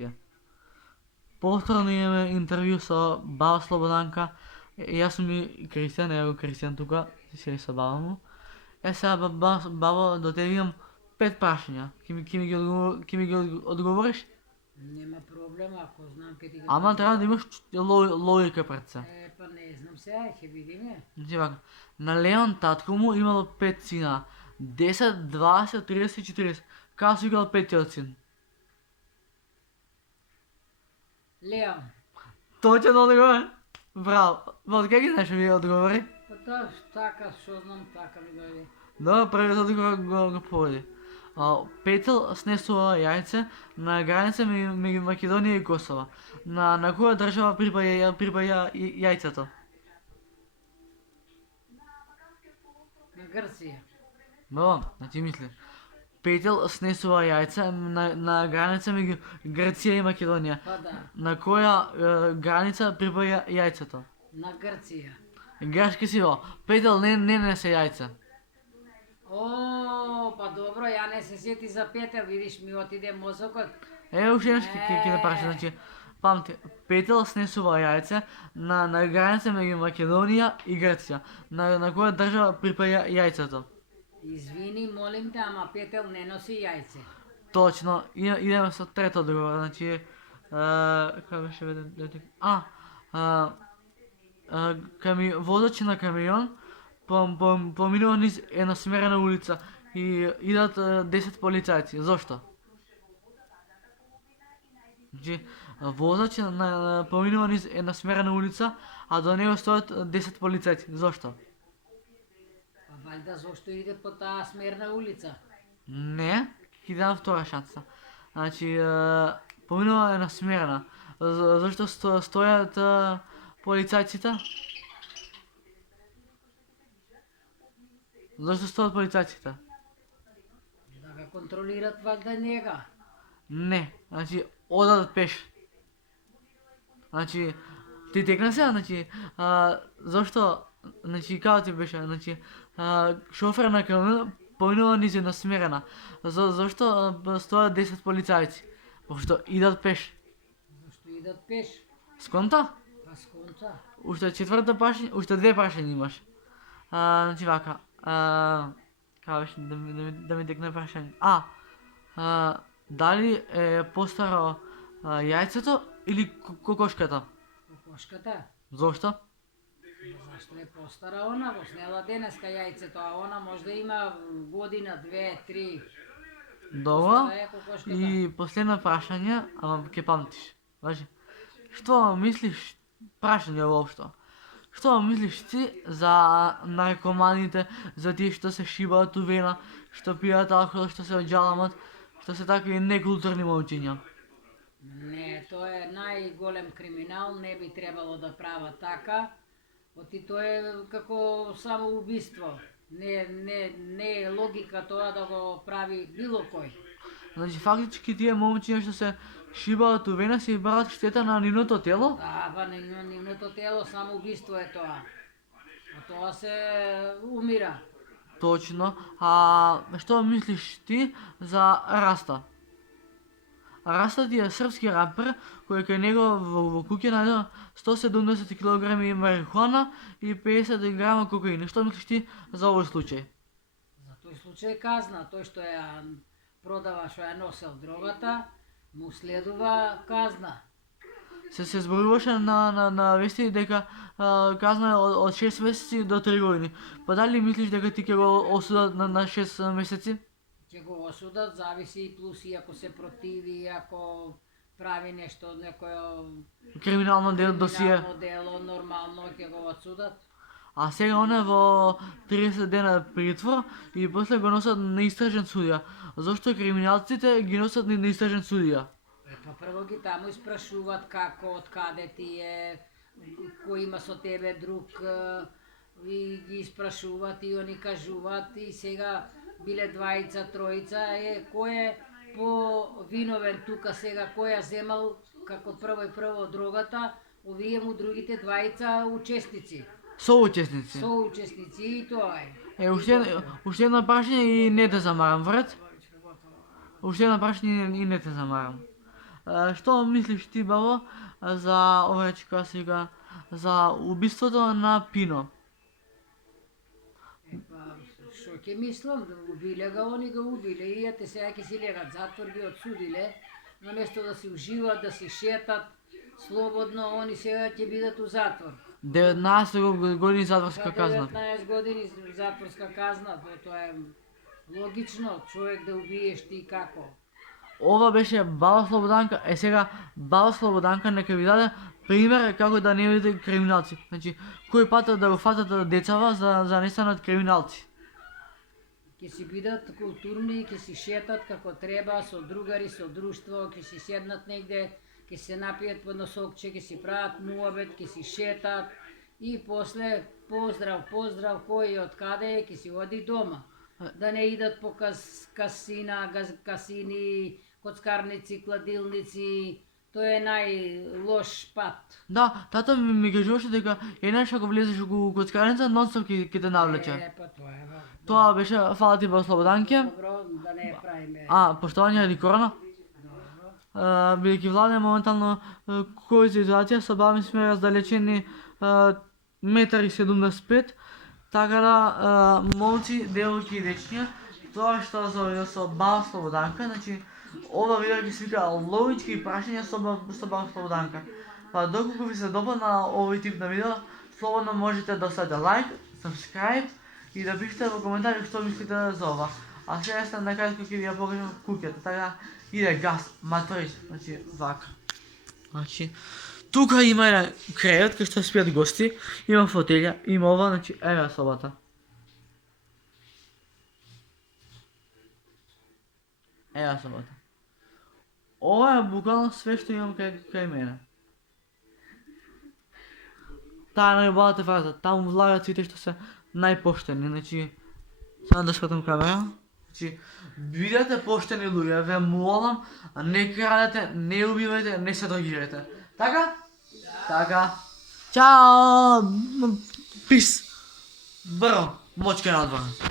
тие. Повторно имаме интервју со баба Слободанка. Јас сум и Кристијан, ево Кристијан тука, се со баба му. Сега баба, до тебе имам 5 прашања. Ки ми ги одговориш? Нема проблем, ако знам ке ти ги... Ама треба да имаш логика пред се. Па не знам сега, ќе видиме. Значи вака, на Леон татко му имало 5 сина. 10, 20, 30, 40. Како си играл петиот син? Леон. Точен одговор. Браво. Од кај ги знаеш ми одговори? Па тоа така, што знам, така ми дојде. Добро, првиот одговор го поводи. Петел снесува јајце на граница меѓу Македонија и Косово. На која држава припаѓа јајцето? На Грција. Браво, значи мисли. Петел снесува јајце на граница меѓу Грција и Македонија. Па да, На која граница припаѓа јајцето? на Грција. Грешки си во. Петел не несе јајце. О, па добро, ја не се сети за Петел, видиш, ми отиде мозокот. Уште нешто ќе те прашам, значи памти, Петел снесува јајце на граница меѓу Македонија и Грција. На која држава припаѓа јајцето? Извини, молим те, ама Петел не носи јајце. Точно, идеме со трет одговор, значи како беше веден? Возачи на камион поминува низ едносмерена улица и идат 10 полицајци. Зошто? Значи, возач поминува низ едносмерена улица, а до него стојат 10 полицајци. Зошто? Па валјда зошто иде по таа смерна улица? Не, ќе дам втора шанса. Значи, поминува едносмерена. Зашто стојат полицајците? Зашто стојат полицајците? Да го контролират валјда нега. Не, значи одат пеш. Значи ти текна се, значи зашто, значи како ти беше, значи шофер на камион поминува низ едносмерена. Зашто стојат 10 полицајци? Пошто идат пеш. Зашто идат пеш? Сконта? Па сконта. Уште четврто прашање, уште две прашања имаш. Значи вака, како беше да ми текне прашање? Дали е постаро јајцето или кокошката? Кокошката? Зошто? Зашто е постара она, го снела денеска јајцето, а она може да има година, 2, 3. Добро. Постара е кокошката. И последно прашање, ама ќе памтиш. Важи. Што мислиш, прашање воопшто, што мислиш ти за наркоманите, за тие што се шибаат у вена, што пијат алкохол, што се оџаламат, што се такви некултурни момчиња? Не, тоа е најголем криминал, не би требало да прават така. Оти тоа е како самоубиство. Не е логика тоа да го прави било кој. Значи фактички тие момчиња што се шибаат у вена се барат штета на нивното тело? Да, па на нивното тело самоубиство е тоа. А тоа се умира. Точно. А што мислиш ти за Раста? Раста ти е српски рапер кој кај него во куќа најдено 170 кг марихуана и 50 грама кокаин. Што мислиш ти за овој случај? За тој случај казна, тој што ја продава, што ја носел дрогата, му следува казна. Се зборуваше на вести дека казна од 6 месеци до 3 години. Па дали мислиш дека ти ќе го осудат на 6 месеци? Ќе го осудат, зависи и плюс и ако се противи, ако прави нешто, некој Криминално досие. криминално дело, нормално ќе го осудат. А сега он е во 30 дена притвор и после го носат на истражен судија. Зошто криминалците ги носат на истражен судија? Па прво ги таму испрашуваат како, од каде ти е, кој има со тебе друг, и ги испрашуваат и они кажуваат и сега биле двајца, тројца, кој е повиновен тука сега, кој ја земал како прво дрогата, овие му другите двајца учесници. Соучесници. Соучесници и тоа е. Уште едно прашање и не те замарам, вред? Уште едно прашање и не те замарам. Що мислиш ти, бабо, за овечка сега, за убийството на Пино? Pa, što ќе мислам, да убиле ga, они ga убиле и ете сега ќе си легат затвор, ги отсудиле, наместо да си уживат, да си шетат слободно, они сега ќе бидат у затвор. 19 години затворска За казна. 19 години затворска казна, тоа е логично, човек да убиеш ти како. Ова беше баба Слободанка, сега баба Слободанка нека ви даде пример како да не бидете криминалци. Значи, кој пат да го фатат децава за не станат криминалци. Ќе си бидат културни, ќе си шетат како треба, со другари, со друштво, ќе си седнат негде, ќе се напијат по носокче, ќе си прават муабет, ќе си шетат и после поздрав, кој од каде е, ќе си оди дома. Да не идат по касини, коцкарници, кладилници, тоа е најлош пат. Да, тато ми кажуваше дека еднаш ако влезеш у коцкарница, нон-стоп ќе те навлече. Па тоа е. Тоа беше, фала ти баба Слободанке. Добро, да не ја правиме. Поштовање ради корона. Добро. Бидејќи владе моментално кој ситуација, со баба ми сме раздалечени 1,75 м, така да момци, девојки и дечиња, тоа што со баба Слободанка, значи ова видео ќе се вика логички прашања со баба Слободанка. Па доколку ви се допадна овој тип на видео, слободно можете да оставите лайк, subscribe и да пишете во коментари што мислите за ова. А сега сте на кратко ќе ви ја покажам куќата, така иде газ, маторис, значи вака. Значи, тука има еден кревет кај што спијат гости, има фотелја, има ова, значи еве собата. Ева собата. Ова е буквално све што имам кај мене. Таа е најубавата фраза, таму влагат сите што се најпоштени, значи само да схватам камера. Значи, бидете поштени луѓе, ве молам, не крадете, не убивајте, не се дрогирате. Така? Така. Чао! Пис! Бро, мочка надвор.